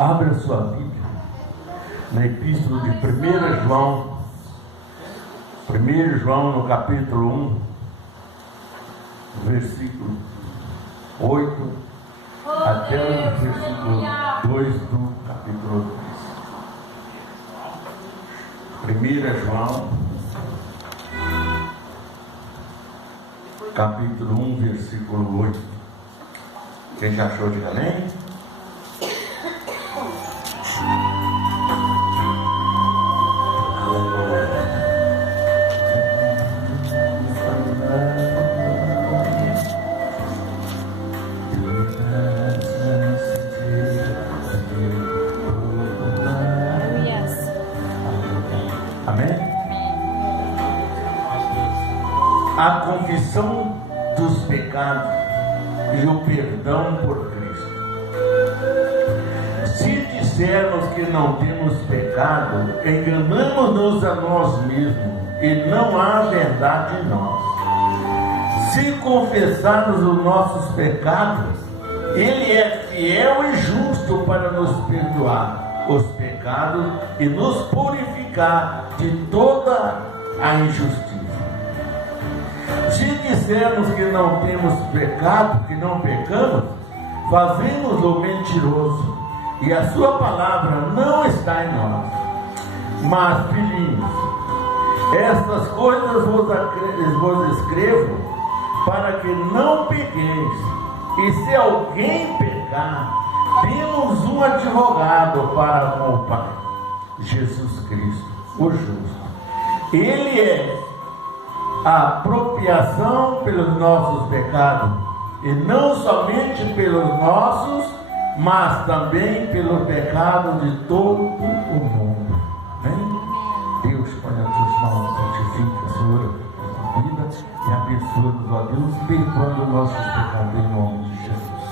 Abra sua Bíblia na epístola de 1 João. 1 João no capítulo 1, versículo 8 até o versículo 2 do capítulo 2. 1 João capítulo 1, versículo 8. Quem já achou, diga amém? A confissão dos pecados e o perdão por Cristo. Se dissermos que não temos pecado, enganamos-nos a nós mesmos e não há verdade em nós. Se confessarmos os nossos pecados, Ele é fiel e justo para nos perdoar os pecados e nos purificar de toda a injustiça. Se dissermos que não temos pecado, que não pecamos, fazemos-o mentiroso, e a sua palavra não está em nós. Mas, filhinhos, estas coisas vos escrevo para que não pequeis. E se alguém pecar, temos um advogado para com o Pai, Jesus Cristo, o justo. Ele é a propiciação pelos nossos pecados, e não somente pelos nossos, mas também pelo pecado de todo o mundo. Amém? Deus, põe as tuas mãos, santifica, Senhor, a vida e abençoa-nos, ó Deus, perdoando os nossos pecados em nome de Jesus.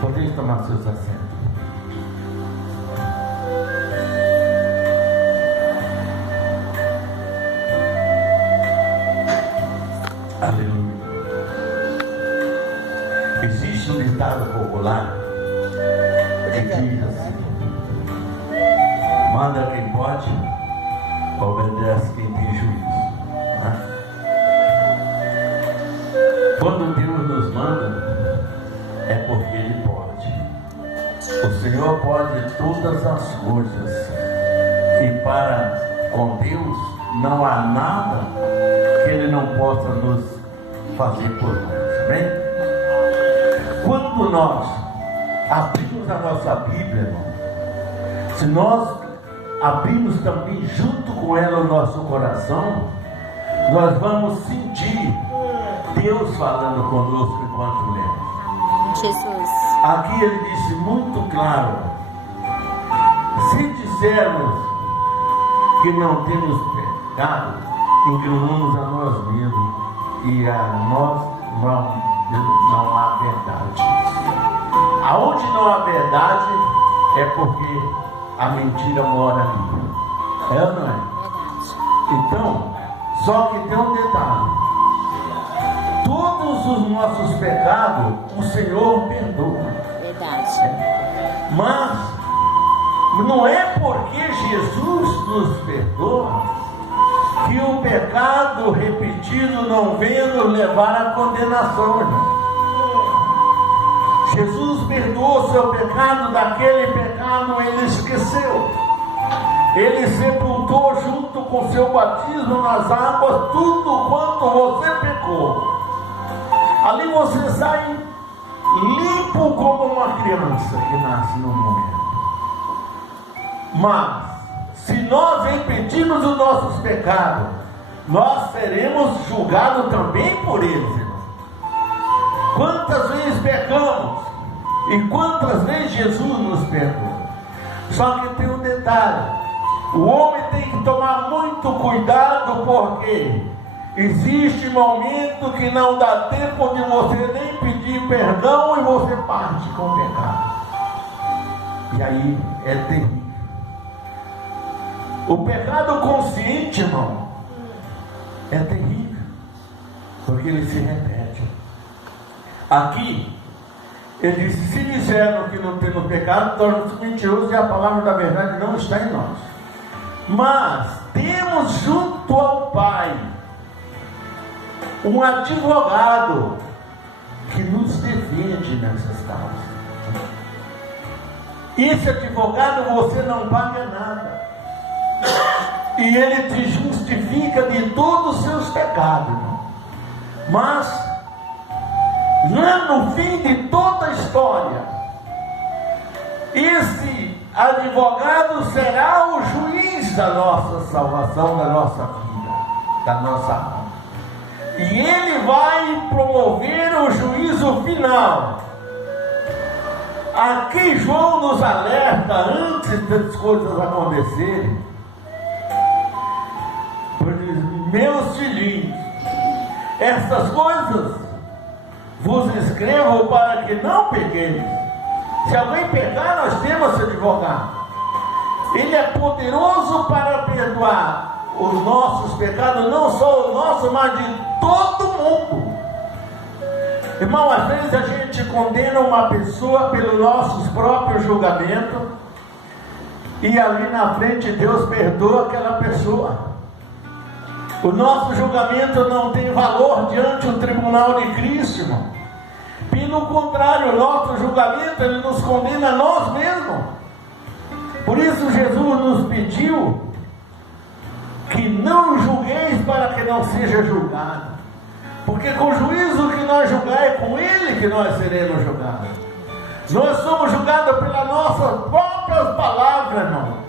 Podeis tomar seus assentos. Aleluia. Existe um ditado popular que diz assim: manda quem pode, obedece quem tem juízo. Quando Deus nos manda, é porque Ele pode. O Senhor pode todas as coisas, e para com Deus não há nada que Ele não possa nos fazer por nós. Amém? Quando nós abrimos a nossa Bíblia, irmão, se nós abrimos também junto com ela o nosso coração, nós vamos sentir Deus falando conosco enquanto lemos. Jesus. Aqui Ele disse muito claro: se dissermos que não temos pecado, enganamos a nós mesmos, e a nós não há verdade. Aonde não há verdade é porque a mentira mora ali. É ou não é? Verdade. Então, só que tem um detalhe: todos os nossos pecados o Senhor perdoa. Verdade. Mas não é porque Jesus nos perdoa que o pecado repetido não venha nos levar à condenação, irmão. Jesus perdoou o seu pecado, daquele pecado Ele esqueceu. Ele sepultou junto com seu batismo nas águas tudo quanto você pecou. Ali você sai limpo como uma criança que nasce no mundo. Mas se nós repetirmos os nossos pecados, nós seremos julgados também por eles, irmão. Quantas vezes pecamos e quantas vezes Jesus nos perdoa. Só que tem um detalhe: o homem tem que tomar muito cuidado, porque existe momento que não dá tempo de você nem pedir perdão e você parte com o pecado. E aí é terrível. O pecado consciente, irmão, é terrível, porque ele se repete. Aqui Ele disse: se disseram que não temos pecado, tornam-se mentirosos e a palavra da verdade não está em nós. Mas temos junto ao Pai um advogado que nos defende nessas causas. Esse advogado você não paga nada, e ele te justifica de todos os seus pecados, irmão. Mas lá no fim de toda a história, esse advogado será o juiz da nossa salvação, da nossa vida, da nossa alma. E ele vai promover o juízo final. Aqui João nos alerta, antes das coisas acontecerem, meus filhinhos, estas coisas vos escrevo para que não pequeis. Se alguém pecar, nós temos esse advogado. Ele é poderoso para perdoar os nossos pecados, não só os nossos, mas de todo mundo. Irmão, às vezes a gente condena uma pessoa pelos nossos próprios julgamentos, e ali na frente Deus perdoa aquela pessoa. O nosso julgamento não tem valor diante do tribunal de Cristo, irmão. Pelo contrário, o nosso julgamento, ele nos condena a nós mesmos. Por isso Jesus nos pediu que não julgueis para que não seja julgado. Porque com o juízo que nós julgar, é com ele que nós seremos julgados. Nós somos julgados pelas nossas próprias palavras, irmão.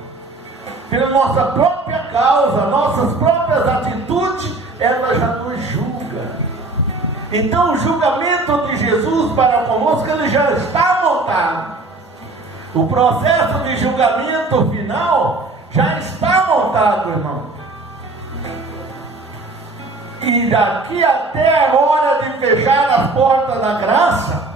Pela nossa própria causa, nossas próprias atitudes, ela já nos julga. Então o julgamento de Jesus para conosco, ele já está montado. O processo de julgamento final já está montado, irmão. E daqui até a hora de fechar as portas da graça,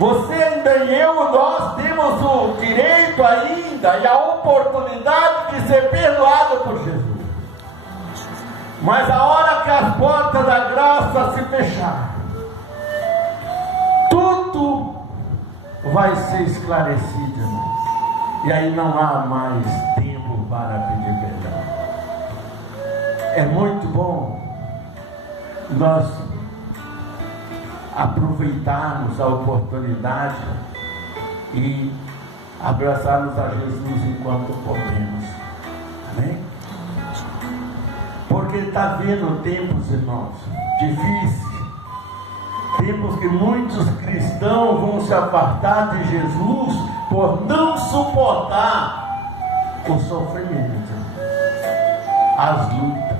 você ainda e eu, nós temos o direito ainda e a oportunidade de ser perdoado por Jesus. Mas a hora que as portas da graça se fechar, tudo vai ser esclarecido, irmão. E aí não há mais tempo para pedir perdão. É muito bom nós aproveitarmos a oportunidade e abraçarmos a Jesus enquanto podemos. Amém? Porque está vendo tempos, irmãos, difíceis, tempos que muitos cristãos vão se apartar de Jesus por não suportar o sofrimento, as lutas.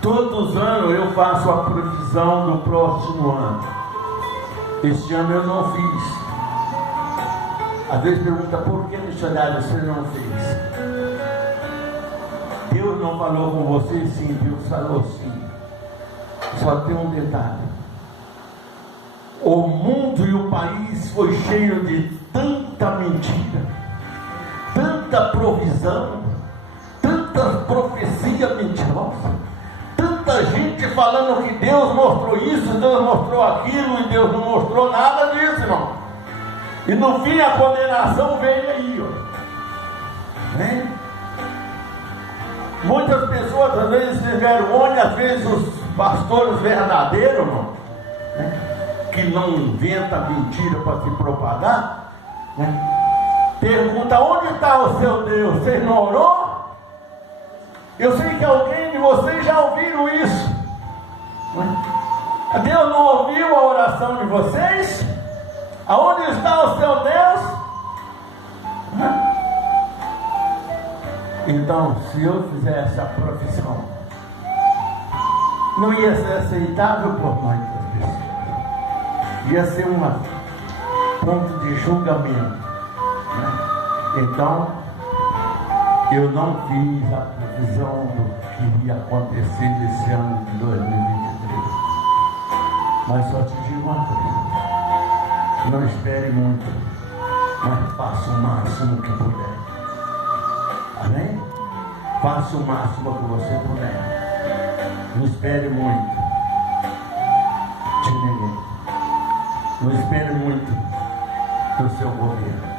Todos os anos eu faço a previsão do próximo ano. Este ano eu não fiz. Às vezes pergunta: por que, missionário, você não fez? Deus não falou com você? Sim, Deus falou sim. Só tem um detalhe: o mundo e o país foi cheio de tanta mentira, tanta provisão, tanta profecia mentirosa, tanta gente falando que Deus mostrou isso, Deus mostrou aquilo, e Deus não mostrou nada disso, irmão. E no fim a condenação veio aí, ó. Né? Muitas pessoas às vezes se envergonham, às vezes os pastores verdadeiros, irmão, né? Que não inventam mentira para se propagar, né? Pergunta: onde está o seu Deus? Você não orou? Eu sei que alguém de vocês já ouviram isso, né? Deus não ouviu a oração de vocês? Aonde está o seu Deus? Né? Então, se eu fizesse a profissão, não ia ser aceitável por muitas pessoas, ia ser um ponto de julgamento, né? Então, eu não fiz a previsão do que ia acontecer nesse ano de 2023. Mas só te digo uma coisa: não espere muito, mas faça o máximo que puder. Amém? Faça o máximo que você puder. Não espere muito de ninguém. Não espere muito do seu governo.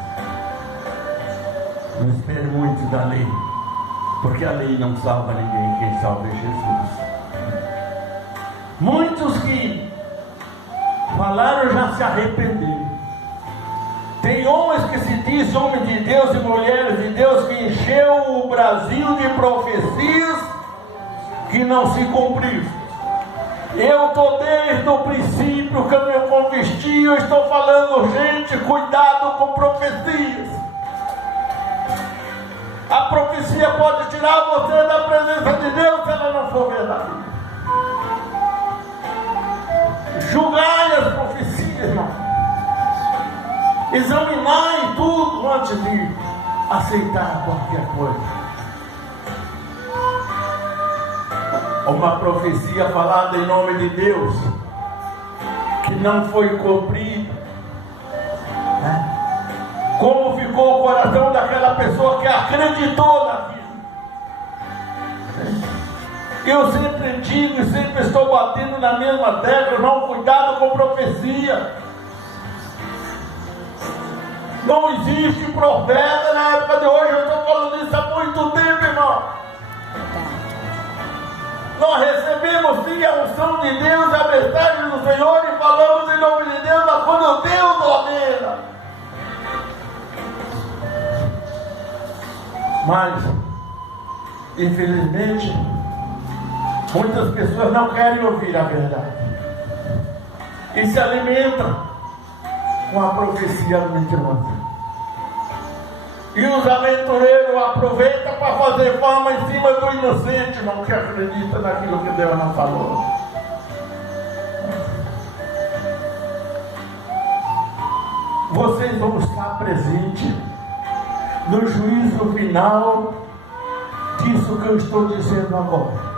Não espere muito da lei, porque a lei não salva ninguém, quem salva é Jesus. Muitos que falaram já se arrependeram. Tem homens que se dizem homens de Deus e mulheres de Deus que encheu o Brasil de profecias que não se cumpriram. Eu estou desde o princípio que eu me converti, eu estou falando, gente, cuidado com profecias. A profecia pode tirar você da presença de Deus se ela não for verdadeira. Julgai as profecias, irmão. Examinai tudo antes de aceitar qualquer coisa. Uma profecia falada em nome de Deus que não foi cumprida, né? Como ficou o coração daquela pessoa que acreditou naquilo? Eu sempre digo e sempre estou batendo na mesma tecla: não, cuidado com profecia. Não existe profeta na época de hoje. Eu estou falando isso há muito tempo, irmão. Nós recebemos sim a unção de Deus, a mensagem do Senhor, e falamos em nome de Deus, mas quando Deus ordena. Mas, infelizmente, muitas pessoas não querem ouvir a verdade e se alimentam com a profecia mentirosa. E os aventureiros aproveitam para fazer fama em cima do inocente, não que acredita naquilo que Deus não falou. Vocês vão estar presentes no juízo final disso que eu estou dizendo agora.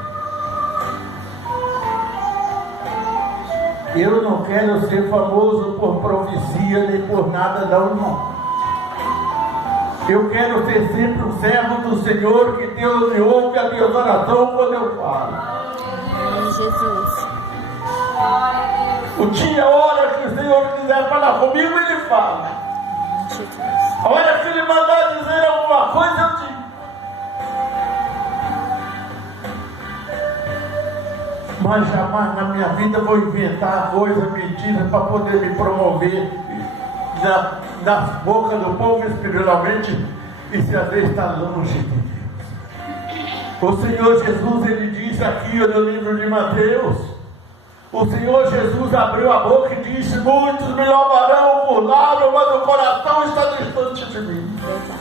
Eu não quero ser famoso por profecia nem por nada, não. Eu quero ser sempre um servo do Senhor, que Deus me ouve a minha oração quando eu falo. Jesus. O dia, a hora que o Senhor quiser falar comigo, Ele fala. Jesus. A hora que Ele mandar dizer alguma coisa, eu digo. Mas jamais na minha vida vou inventar coisa mentira para poder me promover nas bocas do povo espiritualmente, e se às vezes está longe de Deus. O Senhor Jesus, Ele disse aqui no livro de Mateus, o Senhor Jesus abriu a boca e disse: muitos me louvarão por lábio, mas o coração está distante de mim. Verdade.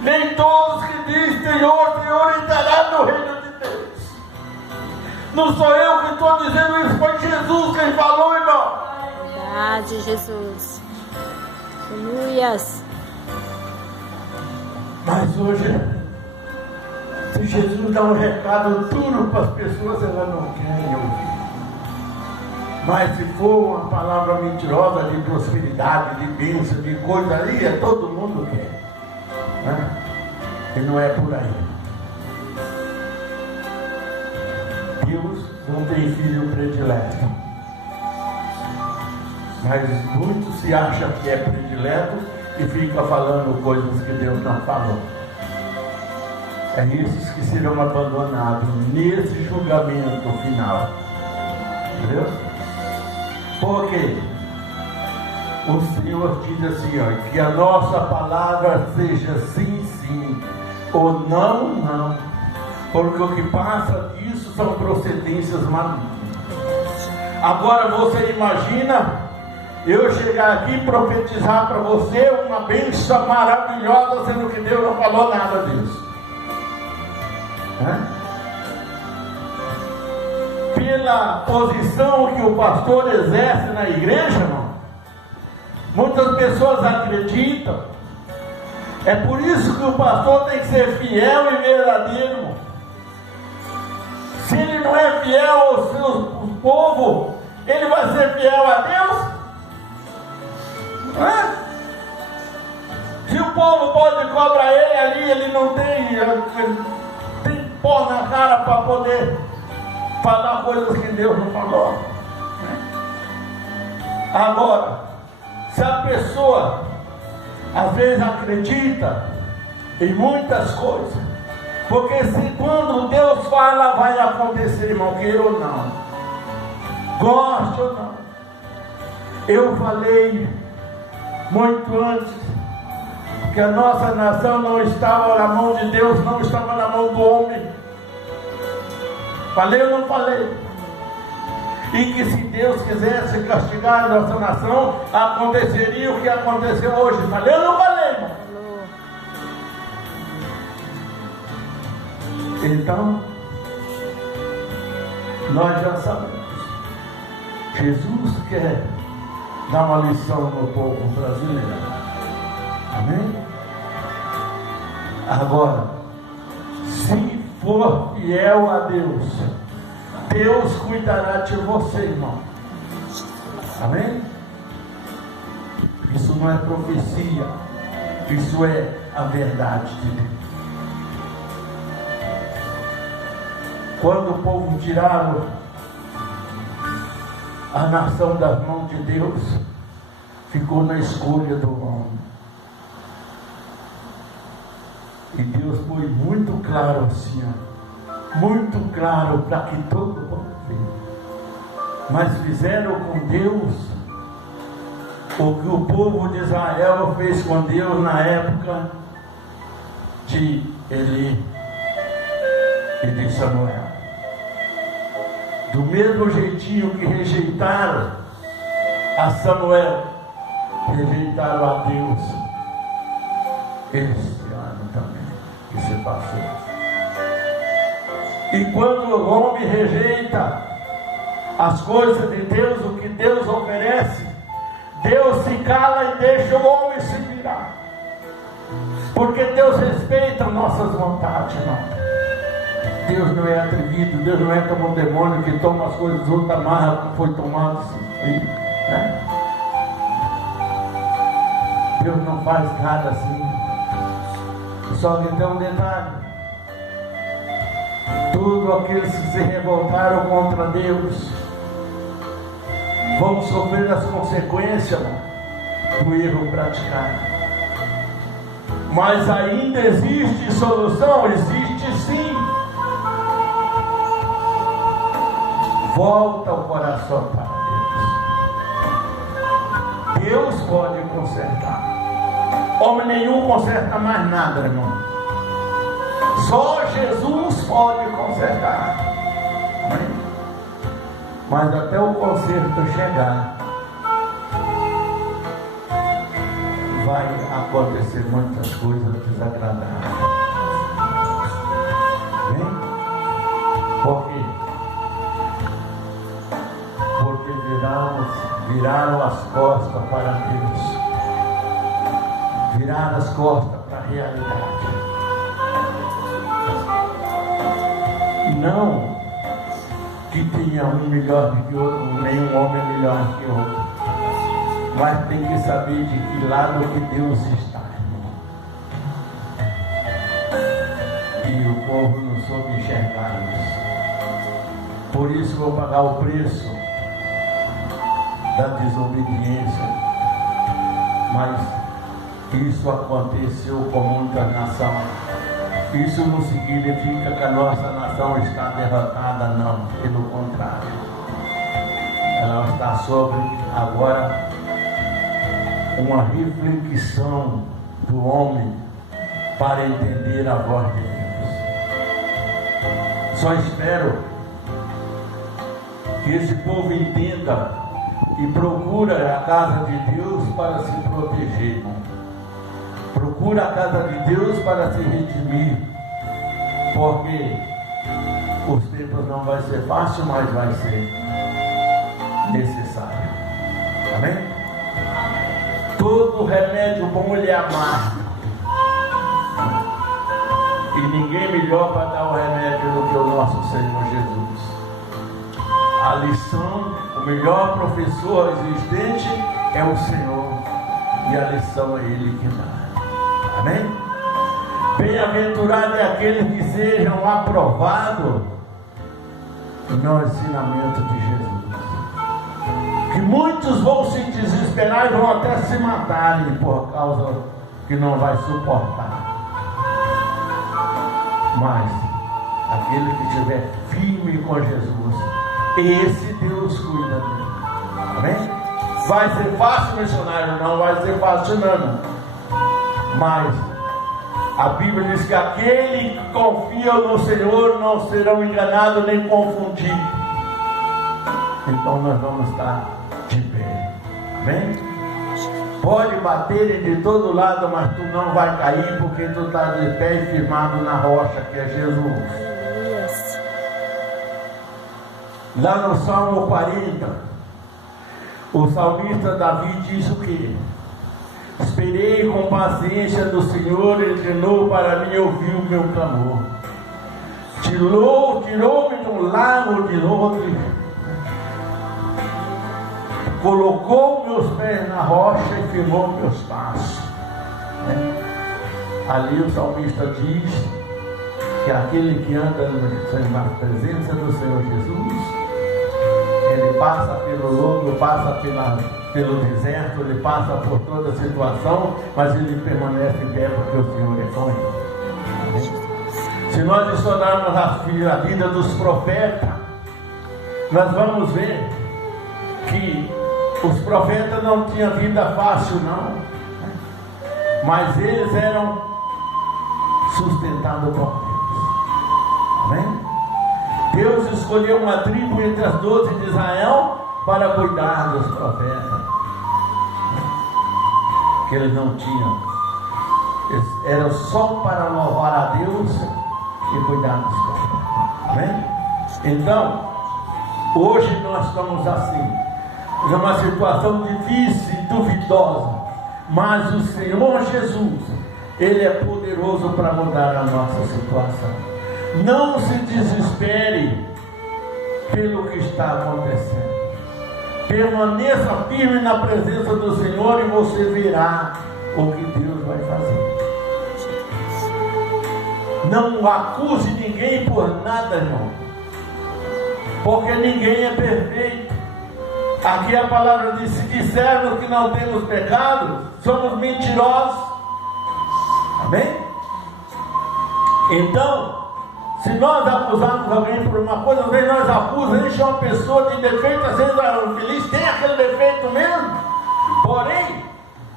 Nem todos que dizem Senhor, Senhor entrarão no reino de Deus. Não sou eu que estou dizendo isso, foi Jesus quem falou, irmão. Verdade, Jesus. Aleluias. Mas hoje, se Jesus dá um recado duro para as pessoas, elas não querem ouvir. Mas se for uma palavra mentirosa de prosperidade, de bênção, de coisa aí, todo mundo quer, né? E não é por aí. Deus não tem filho predileto, mas muitos se acham que é predileto e fica falando coisas que Deus não falou. É esses que serão abandonados nesse julgamento final. Entendeu? Porque o Senhor diz assim, ó, que a nossa palavra seja sim, sim, ou não, não. Porque o que passa disso são procedências malignas. Agora você imagina eu chegar aqui e profetizar para você uma bênção maravilhosa, sendo que Deus não falou nada disso. Pela posição que o pastor exerce na igreja, irmão, muitas pessoas acreditam. É por isso que o pastor tem que ser fiel e verdadeiro, irmão. Se ele não é fiel ao seu povo, ele vai ser fiel a Deus? Se o povo pode cobrar ele ali, ele não tem pó na cara para poder falar coisas que Deus não falou. Agora, se a pessoa às vezes acredita em muitas coisas, porque se quando Deus fala vai acontecer, irmão, queira ou não, goste ou não. Eu falei muito antes que a nossa nação não estava na mão de Deus, não estava na mão do homem. Falei ou não falei? E que se Deus quisesse castigar a nossa nação, aconteceria o que aconteceu hoje. Falei ou não falei, irmão? Então, nós já sabemos. Jesus quer dar uma lição no povo brasileiro. Amém? Agora, se for fiel a Deus, Deus cuidará de você, irmão. Amém? Isso não é profecia, isso é a verdade de Deus. Quando o povo tiraram a nação das mãos de Deus, ficou na escolha do homem. E Deus foi muito claro assim, muito claro para que todo mundo veja. Mas fizeram com Deus o que o povo de Israel fez com Deus na época de Eli e de Samuel. Do mesmo jeitinho que rejeitaram a Samuel, rejeitaram a Deus este ano também que se passou. E quando o homem rejeita as coisas de Deus, o que Deus oferece, Deus se cala e deixa o homem se virar. Porque Deus respeita nossas vontades, não. Deus não é atrevido, Deus não é como um demônio que toma as coisas dos outros, amarra como foi tomado assim, né? Deus não faz nada assim. Só que tem um detalhe: todos aqueles que se revoltaram contra Deus vão sofrer as consequências do erro praticado. Mas ainda existe solução? Existe sim. Volta o coração para Deus. Deus pode consertar. Homem nenhum conserta mais nada, irmão. Só Jesus pode consertar. Amém? Mas até o conserto chegar, vai acontecer muitas coisas desagradáveis. Amém? Por quê? Porque viraram as costas para Deus, viraram as costas para a realidade. Não que tenha um melhor do que o outro, nenhum homem é melhor que o outro, mas tem que saber de que lado que Deus está, irmão. E o povo não soube enxergar isso. Por isso vou pagar o preço da desobediência. Mas isso aconteceu com muita nação. Isso não significa que a nossa nação está derrotada, não. Pelo contrário, ela está sobre agora uma reflexão do homem para entender a voz de Deus. Só espero que esse povo entenda e procura a casa de Deus para se proteger, irmão. Procura a casa de Deus para se redimir, porque os tempos não vai ser fácil, mas vai ser necessário. Amém? Todo remédio bom ele é amargo, e ninguém melhor para dar o remédio do que o nosso Senhor Jesus. A lição, o melhor professor existente é o Senhor, e a lição é Ele que dá. Amém? Bem-aventurado é aqueles que sejam aprovados no ensinamento de Jesus. que muitos vão se desesperar e vão até se matarem por causa que não vai suportar. Mas aquele que estiver firme com Jesus, esse Deus cuida dele. Amém? Vai ser fácil, missionário? Não vai ser fácil, não. Mas a Bíblia diz que aquele que confia no Senhor não serão enganados nem confundidos. Então nós vamos estar de pé. Amém? Pode bater de todo lado, mas tu não vai cair, porque tu está de pé e firmado na rocha, que é Jesus. Lá no Salmo 40, o salmista Davi diz o quê? Esperei com paciência do Senhor, ele inclinou para mim e ouviu o meu clamor. Tirou-me do lago de lodo, colocou meus pés na rocha e firmou meus passos. Ali o salmista diz que aquele que anda na presença do Senhor Jesus, ele passa pelo lodo, passa pelo deserto, ele passa por toda a situação, mas ele permanece em pé porque o Senhor é com ele. Se nós estudarmos a vida dos profetas, nós vamos ver que os profetas não tinham vida fácil, não, mas eles eram sustentados por Deus. Amém? Deus escolheu uma tribo entre as 12 de Israel para cuidar dos profetas, que eles não tinham, era só para louvar a Deus e cuidar dos profetas. Amém? Então, hoje nós estamos assim, é uma situação difícil e duvidosa, mas o Senhor Jesus, Ele é poderoso para mudar a nossa situação. Não se desespere pelo que está acontecendo. Permaneça firme na presença do Senhor e você verá o que Deus vai fazer. Não acuse ninguém por nada, irmão, porque ninguém é perfeito. Aqui a palavra diz: se dissermos que não temos pecado, somos mentirosos. Amém? Então, se nós acusarmos alguém por uma coisa, às vezes nós acusamos, enche uma pessoa de defeito, às vezes o infeliz tem aquele defeito mesmo, porém,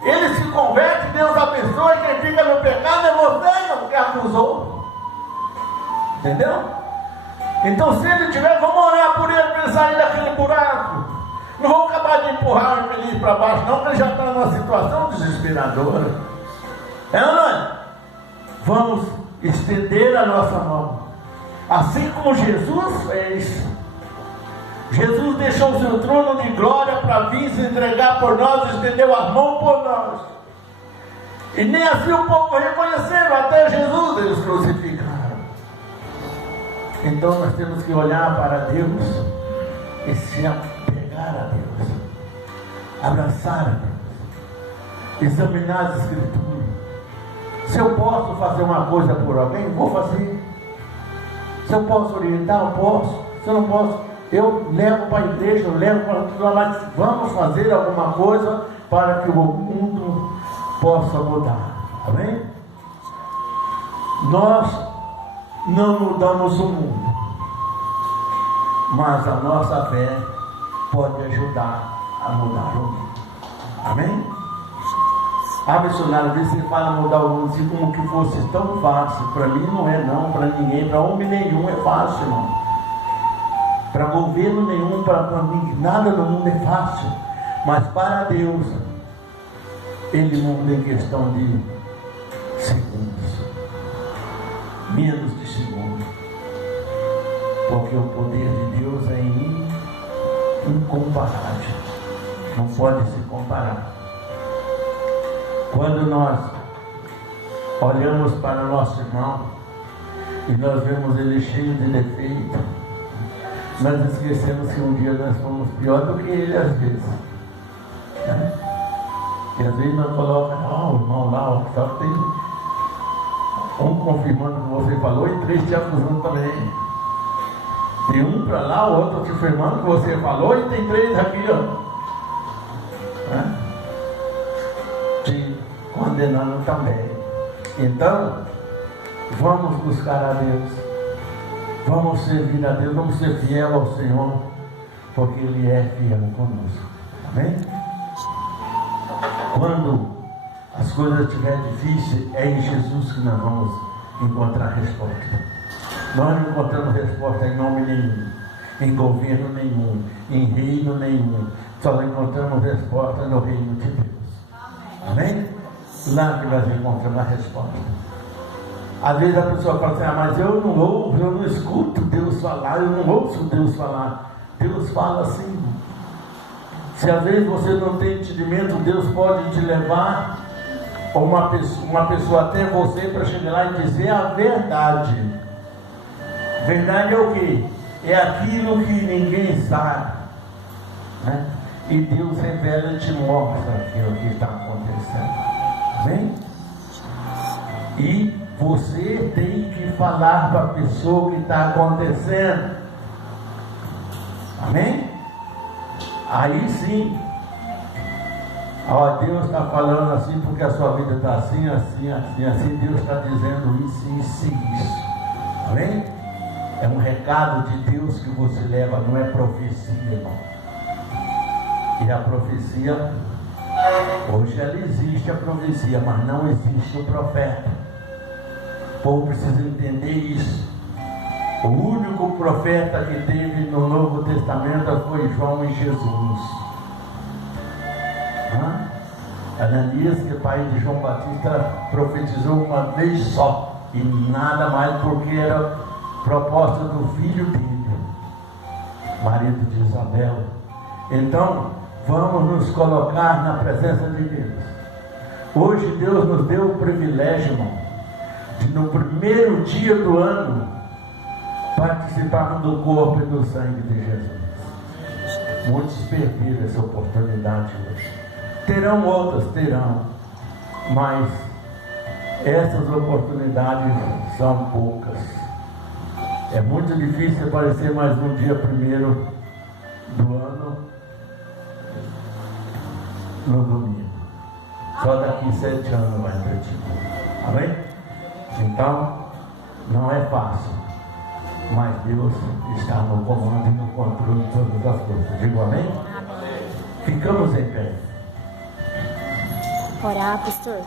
ele se converte, Deus abençoa, e quem fica no pecado é você, não, que acusou. Entendeu? Então, se ele tiver, vamos orar por ele para ele sair daquele buraco. Não vamos acabar de empurrar o infeliz para baixo, não, porque ele já está numa situação desesperadora. É ou não é? Vamos estender a nossa mão, assim como Jesus fez. Jesus deixou o seu trono de glória para vir se entregar por nós, estendeu as mãos por nós, e nem assim o povo reconheceram, até Jesus eles crucificaram. Então nós temos que olhar para Deus e se apegar a Deus, abraçar a Deus, examinar as Escrituras. Se eu posso fazer uma coisa por alguém, vou fazer. Se eu posso orientar, eu posso. Se eu não posso, eu levo para a igreja, eu levo para tudo lá. Vamos fazer alguma coisa para que o mundo possa mudar. Amém? Nós não mudamos o mundo, mas a nossa fé pode ajudar a mudar o mundo. Amém? A missionária disse que fala mudar o mundo assim como que fosse tão fácil. Para mim não é, não, para ninguém, para homem nenhum é fácil, não. Para governo nenhum, para ninguém, nada no mundo é fácil. Mas para Deus, Ele muda em questão de segundos, menos de segundos, porque o poder de Deus é incomparável, não pode se comparar. Quando nós olhamos para nosso irmão e nós vemos ele cheio de defeito, nós esquecemos que um dia nós fomos pior do que ele às vezes, né? E às vezes nós colocamos, o irmão lá, só tem um confirmando o que você falou e 3 te acusando também. Tem um para lá, o outro te afirmando o que você falou e tem 3 aqui, ó. condenando também. Então, vamos buscar a Deus, vamos servir a Deus, vamos ser fiel ao Senhor, porque Ele é fiel conosco. Amém? Quando as coisas estiverem difíceis, é em Jesus que nós vamos encontrar resposta. Nós não encontramos resposta em nome nenhum, em governo nenhum, em reino nenhum. Só encontramos resposta no reino de Deus. Amém? Lá que nós encontramos a resposta. Às vezes a pessoa fala assim: mas eu não ouço, eu não escuto Deus falar, eu não ouço Deus falar. Deus fala assim. Se às vezes você não tem entendimento, Deus pode te levar uma pessoa até você para chegar lá e dizer a verdade. Verdade é o quê? É aquilo que ninguém sabe, né? E Deus revela e te mostra aquilo que está acontecendo. Bem? E você tem que falar para a pessoa o que está acontecendo. Amém? Aí sim, ó, Deus está falando assim porque a sua vida está assim, assim, assim, assim. Deus está dizendo isso, isso e isso. Amém? É um recado de Deus que você leva, não é profecia, irmão. E a profecia, hoje ela existe, a profecia, mas não existe o profeta. O povo precisa entender isso. O único profeta que teve no Novo Testamento foi João e Jesus. Ananias, que é pai de João Batista, profetizou uma vez só, e nada mais, porque era proposta do filho dele, marido de Isabel. Então, vamos nos colocar na presença de Deus. Hoje Deus nos deu o privilégio, irmão, de no primeiro dia do ano participarmos do corpo e do sangue de Jesus. Muitos perderam essa oportunidade hoje. Terão outras, terão, mas essas oportunidades são poucas. É muito difícil aparecer mais um dia primeiro do ano no domingo. Só daqui 7 anos vai repetir. Amém? Então, não é fácil, mas Deus está no comando e no controle de todas as coisas. Digo amém? Amém. Ficamos em pé. Orar, pastor.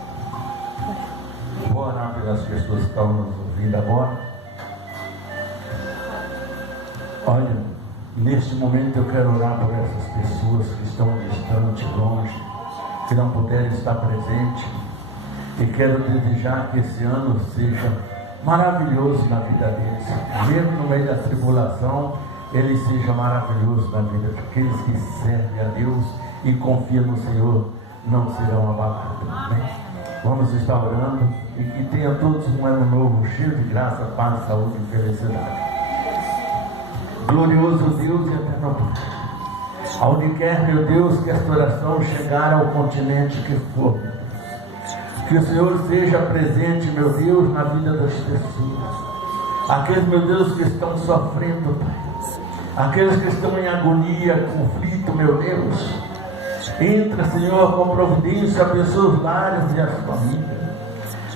Vou orar pelas pessoas que estão nos ouvindo agora. Olha, neste momento eu quero orar por essas pessoas que estão distantes, longe, que não puderem estar presentes. E quero desejar que esse ano seja maravilhoso na vida deles. Mesmo no meio da tribulação, ele seja maravilhoso na vida daqueles que servem a Deus e confiam no Senhor, não serão abalados. Amém? Vamos estar orando e que tenha todos um ano novo, cheio de graça, paz, saúde e felicidade. Glorioso Deus e eterno Pai, aonde quer, meu Deus, que esta oração chegar ao continente que for, que o Senhor seja presente, meu Deus, na vida das pessoas. Aqueles, meu Deus, que estão sofrendo, Pai. Aqueles que estão em agonia, conflito, meu Deus. Entra, Senhor, com providência, abençoa os lares e as famílias.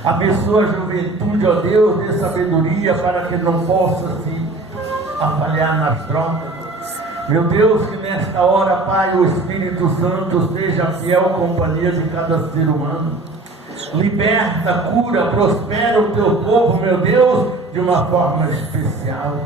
Abençoa a juventude, ó Deus, dê sabedoria para que não possa se avaliar nas drogas. Meu Deus, que nesta hora, Pai, o Espírito Santo seja fiel companhia de cada ser humano. Liberta, cura, prospera o teu povo, meu Deus, de uma forma especial.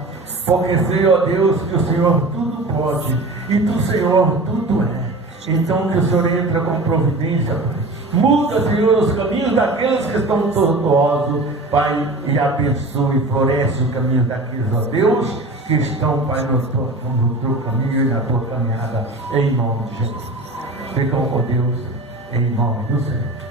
Porque sei, ó Deus, que o Senhor tudo pode e do Senhor tudo é. Então que o Senhor entra com providência, Pai. Muda, Senhor, os caminhos daqueles que estão tortuosos, Pai, e abençoe e floresce o caminho daqueles, ó Deus, que estão, Pai, no teu caminho e na tua caminhada, em nome de Jesus. Ficam com Deus, em nome do Senhor.